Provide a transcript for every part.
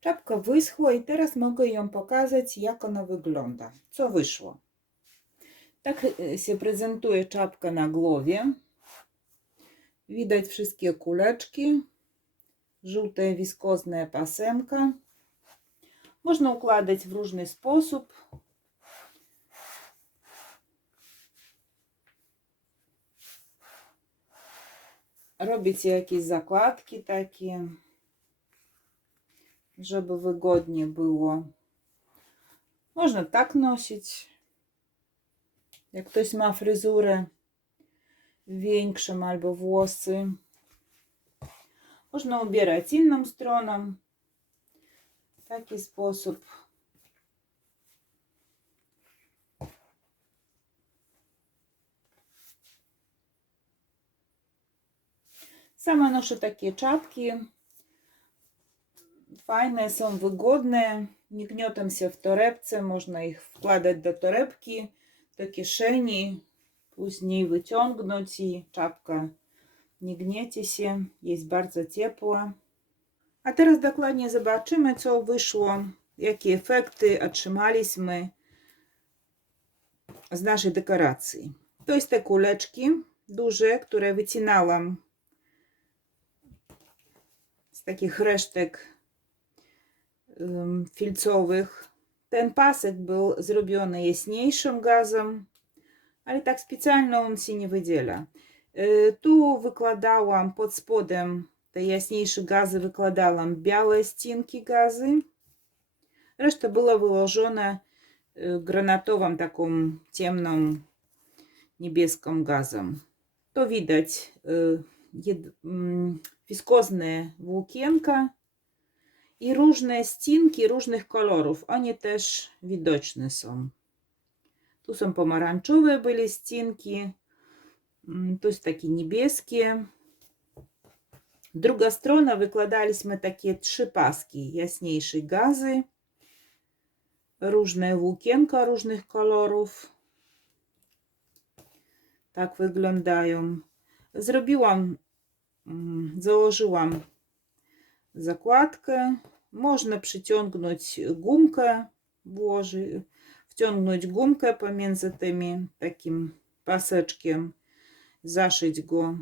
Czapka wyschła i teraz mogę ją pokazać, jak ona wygląda. Co wyszło. Tak e, się prezentuje czapka na głowie. Widać wszystkie kuleczki. Żółta wiskozna pasemka. Można układać w różny sposób. Robić jakieś zakładki takie, żeby wygodnie było. Można tak nosić. Jak ktoś ma fryzurę większą albo włosy. Można ubierać inną stroną. W taki sposób. Sama noszę takie czapki. Fajne są, wygodne. Nie gniotą się w torebce. Można ich wkładać do torebki, do kieszeni. Później wyciągnąć i czapka nie gniecie się. Jest bardzo ciepła. A teraz dokładnie zobaczymy, co wyszło, jakie efekty otrzymaliśmy z naszej dekoracji. To jest te kuleczki duże, które wycinałam z takich resztek Эм, фильцовых. Ten пасок был зарубен яснейшим газом, але так спеціально он сі не виділя. Э, ту выкладałam под сподом та яснейшие газы выкладалам белые стінки газы. Решта была выложена э, гранатовым таким темном небеском газом. То видать э, э, вискозная вулкенка – i różne ścinki różnych kolorów. One też widoczne są. Tu są pomarańczowe były ścinki, mm, tu jest takie niebieskie. Druga strona wykładaliśmy takie trzy paski jaśniejszej gazy, różne włókienka różnych kolorów. Tak wyglądają. Zrobiłam, mm, założyłam zakładkę. Można przyciągnąć gumkę, włoży, wciągnąć gumkę pomiędzy tymi takim paseczkiem, zaszyć go.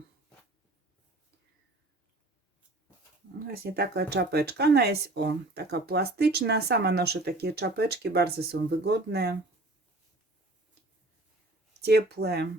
Właśnie taka czapeczka. Ona jest o, taka plastyczna. Sama noszę takie czapeczki, bardzo są wygodne, ciepłe.